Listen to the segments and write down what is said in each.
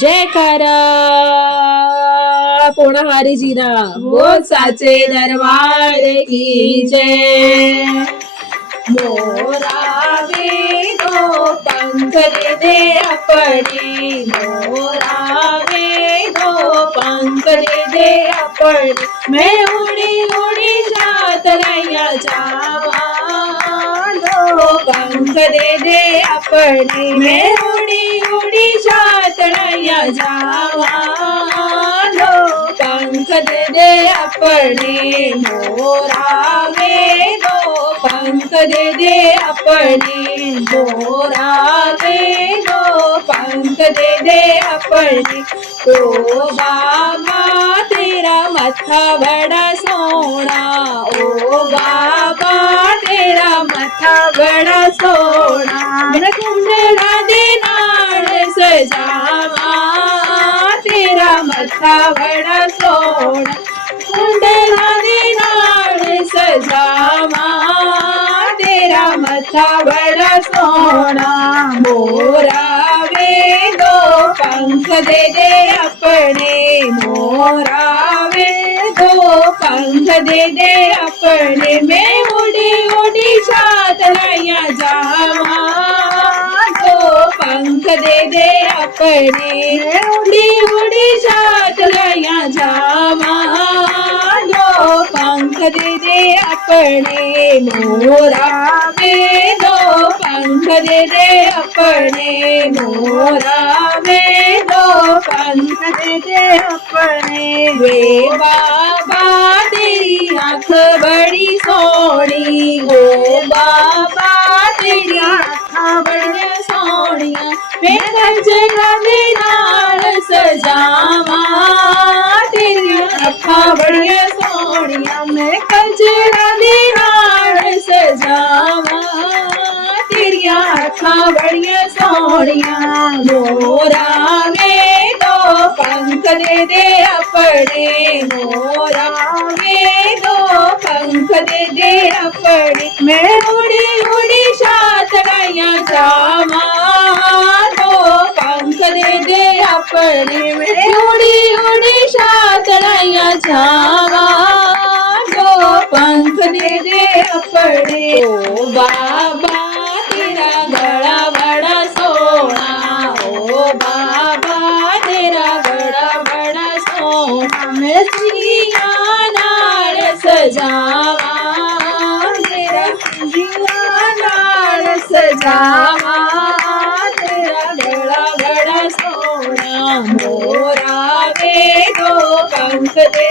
जयकारा पोणाहारी जीना बोल साचे दरबार की जय। मोरावे दो पंख दे अपने, मोरावे दो पंख दे अपने, मैं उड़ी उड़ी जात रैया जावा, दो पंख दे अपने, मैं उड़ी उड़ी जात रैया जावा, दो पंख दे अपने, मोरावे दो पंख दे अपने, मोरावे दो पंख दे अपने। ओ बाबा तेरा मत्था बड़ा सोना, ओ बाबा तेरा मत्था बड़ा सोना, मेरा कुंडला दे नाल सजावा, तेरा मत्था बड़ा सोना, कुंडला दे नाल सजावा, तेरा मत्था बड़ा सोना। मोरावे दो पंख दे अपने, मोरावे दो पंख दे अपने, मैं उड़ी उड़ी जात रैया जावा, दो पंख दे अपने, उड़ी उड़ी जात रैया जावा, दो पंख दे अपने, मोरावे दो पंख दे अपने, मोरावे दो पंख दे अपने। वे बाबा तेरी आँख बड़ी सोहनी, ओ बाबा तेरी आँख बड़ी सोहनिया, मैं कंजरा दे नाल सजावा, तेरी अखा बड़ी सोहनिया, मैं कंजरा दे नाल सजावा, तेरी अखा बड़ी सोहनिया। मोरावे दो पंख दे अपने, मोरावे दो पंख दे अपने, मैं उड़ी उड़ी जात रैया जावा, दो पंख दे अपने, मैं उड़ी उड़ी जात रैया जावा, दो पंख दे अपने। ओ बाबा तेरा गला बड़ा सोना, ओ बाबा तेरा गला बड़ा सोना, मैं सिया नाल सजावा, तेरा सिया नाल सजावा, तेरा गला बड़ा सोना। मोरावे दो पंख दे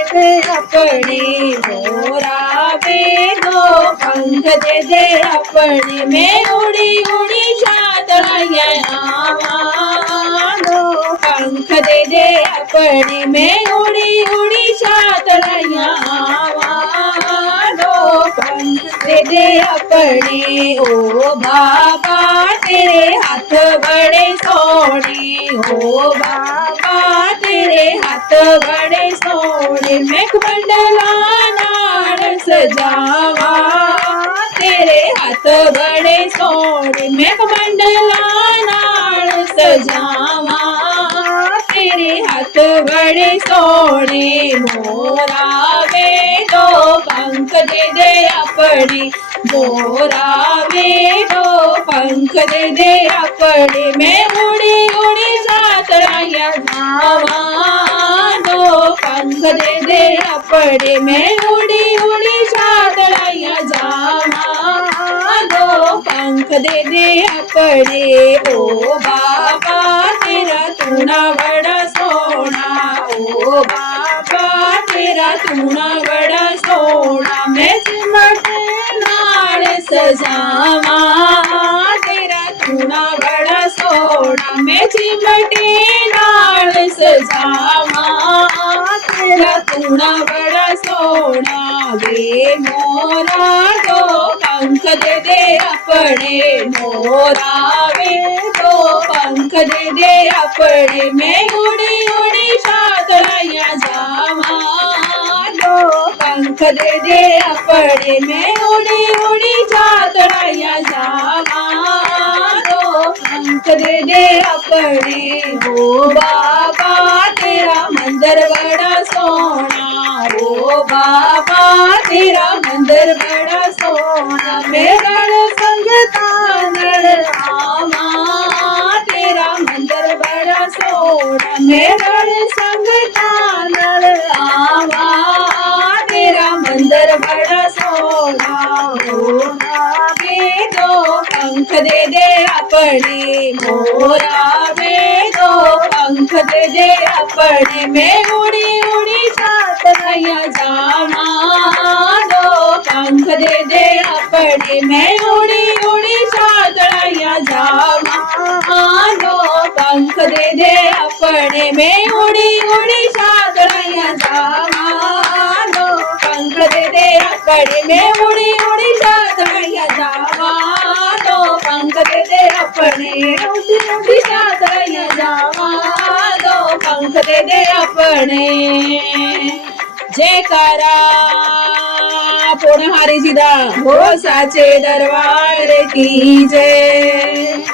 अपने, मोरावे दो पंख दे अपने, मैं उड़ी उड़ी जात रैया आवा, दो पंख दे अपने, मैं उड़ी उड़ी जात रैया आवा, दो पंख दे अपने। ओ बाबा तेरे हाथ बड़े सोहने, ओ बाबा तेरे हाथ बड़े सोहने, मैं कुंडला नाल सजावा, तेरे हाथ बड़े सोहने, मैं कुंडला नाल सजावा, तेरे हाथ बड़े सोहने। मोरावे दो पंख दे अपने, मोरावे दो पंख दे अपने, मैं उड़ी उड़ी जात रैया जावा, दो पंख दे अपने, मैं उड़ी उड़ी जात रैया जावा, दो पंख दे अपने। ओ बाबा तेरा तूना बड़ा सोना, ओ बाबा तेरा तूना बड़ा सोना, मैं चिमट नाल सजावा, तेरा तूना बड़ा सोना, मैं चिमटे नाल सजावा, तेरा तूना बड़ा सोना। वे मोरा दो पंख दे अपने, मोरावे दो पंख दे अपने, मैं उड़ी उड़ी जात रैया जावा, दो पंख दे अपने, मैं उड़ी उड़ी जात रैया जावा, दो पंख दे अपने। ओ बा मंदिर बड़ा सोना, ओ बाबा तेरा मंदिर बड़ा सोना, मेरा संग तानड़ आवा, तेरा मंदिर बड़ा सोना, मेरा संग तानड़ आवा, तेरा मंदिर बड़ा सोना, मोरा वे दो पंख दे दे अपने, मोरा वे दो पंख दे दे अपने, मैं उड़ी उड़ी छात नैया जावा, दो पंख दे दे अपने, मैं उड़ी उड़ी छात नैया जावा, दो पंख दे दे अपने, मैं उड़ी उड़ी छात नैया जावा, दो पंख दे दे अपने, मैं उड़ी उड़ी छात नैया जावा, दो पंख दे दे अपने, उड़ी उड़ी छात नैया जावा, दो पंख दे दे अपने। जयकारा पूर्ण हरि जी दा हो साचे दरबार की जय।